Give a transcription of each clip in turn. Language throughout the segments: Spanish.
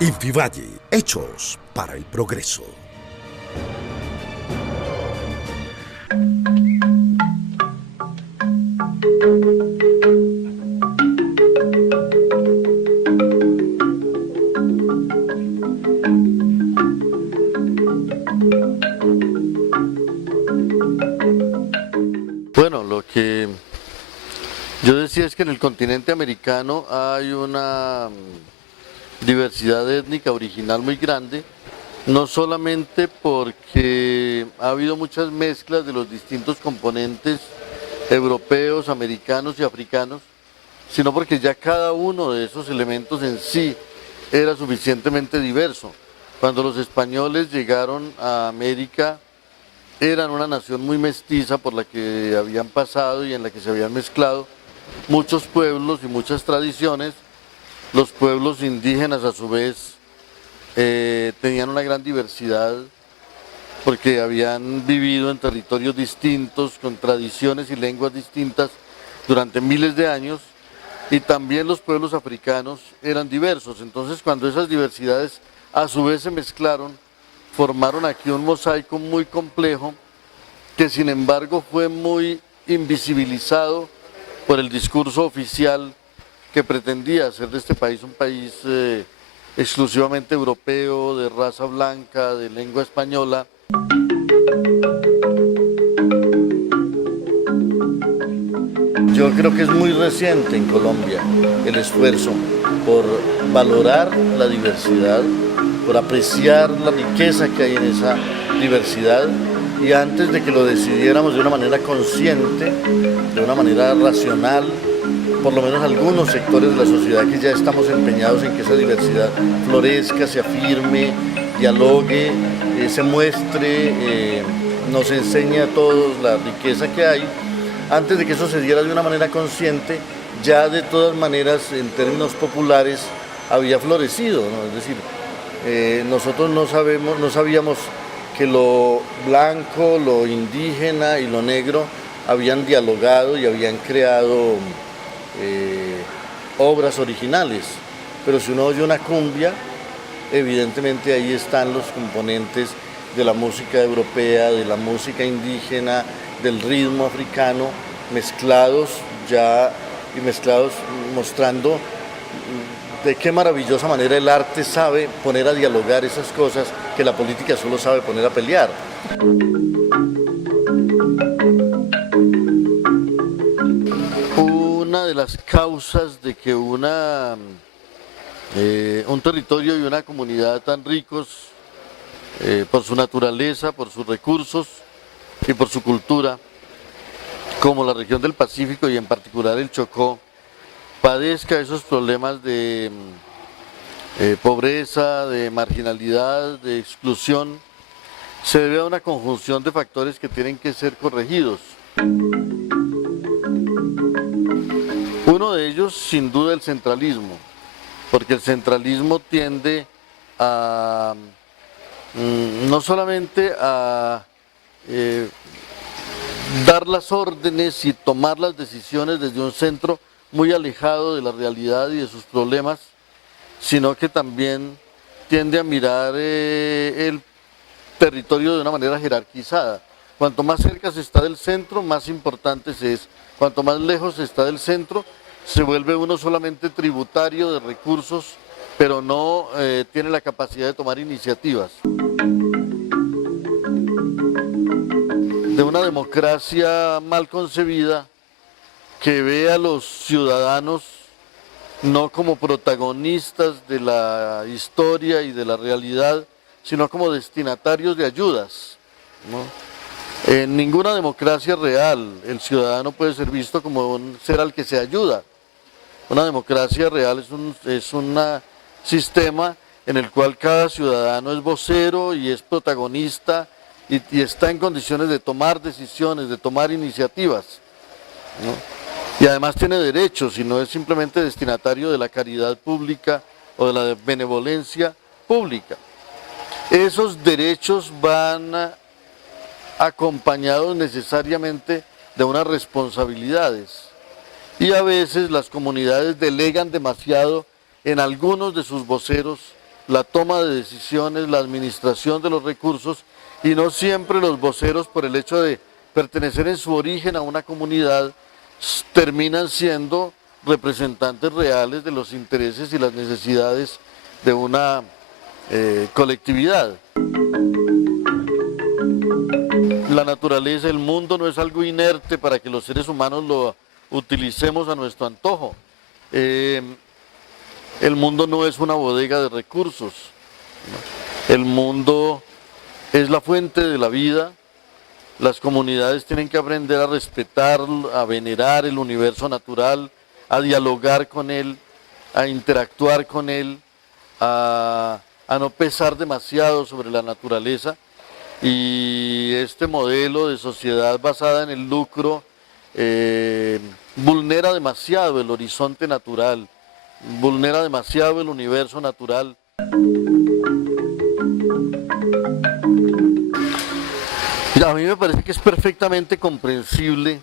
Infivalle, hechos para el progreso. Bueno, lo que yo decía es que en el continente americano hay una diversidad étnica original muy grande, no solamente porque ha habido muchas mezclas de los distintos componentes europeos, americanos y africanos, sino porque ya cada uno de esos elementos en sí era suficientemente diverso. Cuando los españoles llegaron a América, eran una nación muy mestiza por la que habían pasado y en la que se habían mezclado muchos pueblos y muchas tradiciones. Los pueblos indígenas a su vez tenían una gran diversidad porque habían vivido en territorios distintos, con tradiciones y lenguas distintas durante miles de años, y también los pueblos africanos eran diversos. Entonces, cuando esas diversidades a su vez se mezclaron, formaron aquí un mosaico muy complejo que sin embargo fue muy invisibilizado por el discurso oficial que pretendía hacer de este país un país exclusivamente europeo, de raza blanca, de lengua española. Yo creo que es muy reciente en Colombia el esfuerzo por valorar la diversidad, por apreciar la riqueza que hay en esa diversidad, y antes de que lo decidiéramos de una manera consciente, de una manera racional, por lo menos algunos sectores de la sociedad que ya estamos empeñados en que esa diversidad florezca, se afirme, dialogue, se muestre, nos enseñe a todos la riqueza que hay. Antes de que eso se diera de una manera consciente, ya de todas maneras, en términos populares, había florecido, ¿no? Es decir, nosotros no sabíamos que lo blanco, lo indígena y lo negro habían dialogado y habían creado obras originales. Pero si uno oye una cumbia, evidentemente ahí están los componentes de la música europea, de la música indígena, del ritmo africano, mezclados ya y mezclados, mostrando de qué maravillosa manera el arte sabe poner a dialogar esas cosas que la política solo sabe poner a pelear. Una de las causas de que un territorio y una comunidad tan ricos por su naturaleza, por sus recursos y por su cultura, como la región del Pacífico y en particular el Chocó, padezca esos problemas de pobreza, de marginalidad, de exclusión, se debe a una conjunción de factores que tienen que ser corregidos. Uno de ellos, sin duda, el centralismo, porque el centralismo tiende a no solamente a dar las órdenes y tomar las decisiones desde un centro muy alejado de la realidad y de sus problemas, sino que también tiende a mirar el territorio de una manera jerarquizada. Cuanto más cerca se está del centro, más importante se es. Cuanto más lejos se está del centro, se vuelve uno solamente tributario de recursos, pero no tiene la capacidad de tomar iniciativas. De una democracia mal concebida que ve a los ciudadanos no como protagonistas de la historia y de la realidad, sino como destinatarios de ayudas, ¿no? En ninguna democracia real el ciudadano puede ser visto como un ser al que se ayuda. Una democracia real es un sistema en el cual cada ciudadano es vocero y es protagonista y está en condiciones de tomar decisiones, de tomar iniciativas, ¿no? Y además tiene derechos y no es simplemente destinatario de la caridad pública o de la benevolencia pública. Esos derechos van acompañados necesariamente de unas responsabilidades, y a veces las comunidades delegan demasiado en algunos de sus voceros la toma de decisiones, la administración de los recursos, y no siempre los voceros, por el hecho de pertenecer en su origen a una comunidad, terminan siendo representantes reales de los intereses y las necesidades de una colectividad. La naturaleza, el mundo no es algo inerte para que los seres humanos lo utilicemos a nuestro antojo. El mundo no es una bodega de recursos. El mundo es la fuente de la vida. Las comunidades tienen que aprender a respetar, a venerar el universo natural, a dialogar con él, a interactuar con él, a no pesar demasiado sobre la naturaleza. Y este modelo de sociedad basada en el lucro vulnera demasiado el horizonte natural, vulnera demasiado el universo natural. A mí me parece que es perfectamente comprensible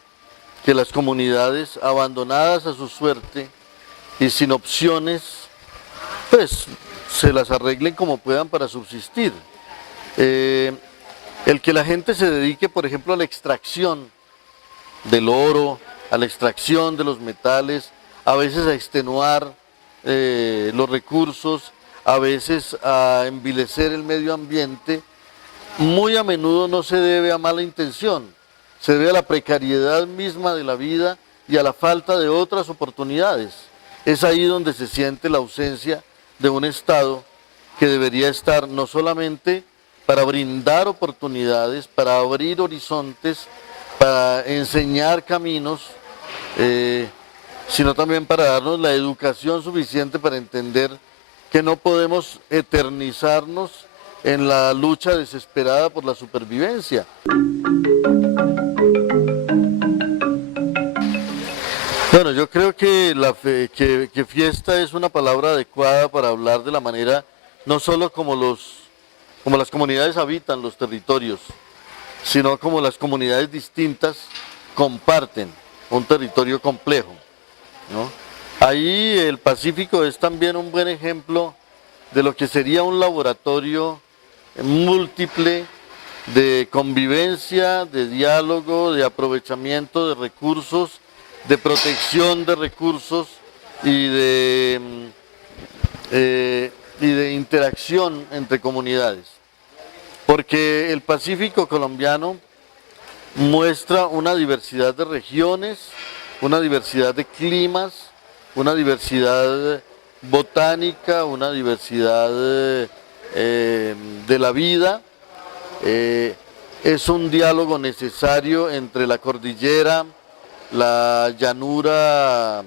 que las comunidades abandonadas a su suerte y sin opciones, pues se las arreglen como puedan para subsistir. El que la gente se dedique, por ejemplo, a la extracción del oro, a la extracción de los metales, a veces a extenuar los recursos, a veces a envilecer el medio ambiente, muy a menudo no se debe a mala intención, se debe a la precariedad misma de la vida y a la falta de otras oportunidades. Es ahí donde se siente la ausencia de un Estado que debería estar no solamente para brindar oportunidades, para abrir horizontes, para enseñar caminos, sino también para darnos la educación suficiente para entender que no podemos eternizarnos en la lucha desesperada por la supervivencia. Bueno, yo creo que, que fiesta es una palabra adecuada para hablar de la manera, no solo como las comunidades habitan los territorios, sino como las comunidades distintas comparten un territorio complejo, ¿no? Ahí el Pacífico es también un buen ejemplo de lo que sería un laboratorio múltiple de convivencia, de diálogo, de aprovechamiento de recursos, de protección de recursos y de interacción entre comunidades. Porque el Pacífico colombiano muestra una diversidad de regiones, una diversidad de climas, una diversidad botánica, una diversidad de la vida. Es un diálogo necesario entre la cordillera, la llanura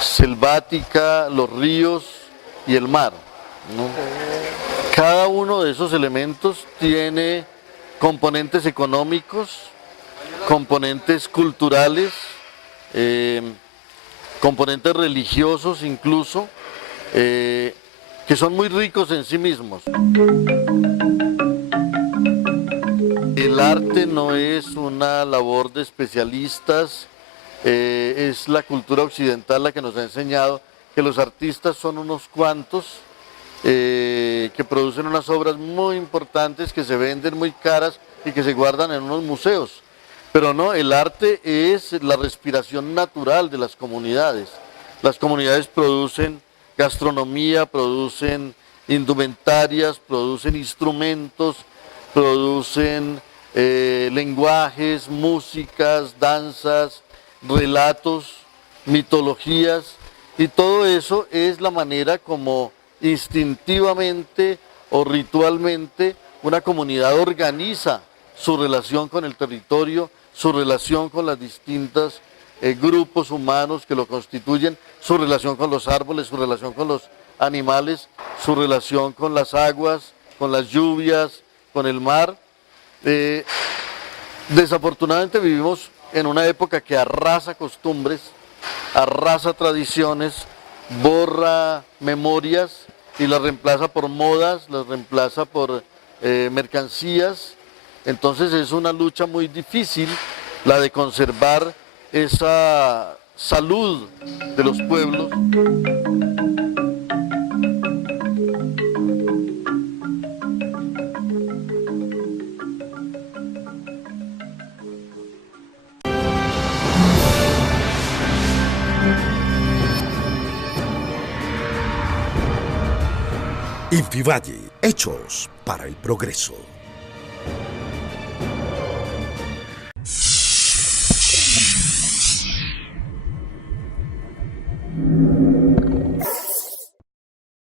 selvática, los ríos y el mar, ¿no? Cada uno de esos elementos tiene componentes económicos, componentes culturales, componentes religiosos incluso, que son muy ricos en sí mismos. El arte no es una labor de especialistas, es la cultura occidental la que nos ha enseñado que los artistas son unos cuantos que producen unas obras muy importantes que se venden muy caras y que se guardan en unos museos. Pero no, el arte es la respiración natural de las comunidades. Las comunidades producen gastronomía, producen indumentarias, producen instrumentos, producen lenguajes, músicas, danzas, relatos, mitologías, y todo eso es la manera como instintivamente o ritualmente una comunidad organiza su relación con el territorio, su relación con los distintos grupos humanos que lo constituyen, su relación con los árboles, su relación con los animales, su relación con las aguas, con las lluvias, con el mar. Desafortunadamente vivimos en una época que arrasa costumbres, arrasa tradiciones, borra memorias y las reemplaza por modas, las reemplaza por mercancías. Entonces es una lucha muy difícil la de conservar esa salud de los pueblos. Infivalle, hechos para el progreso.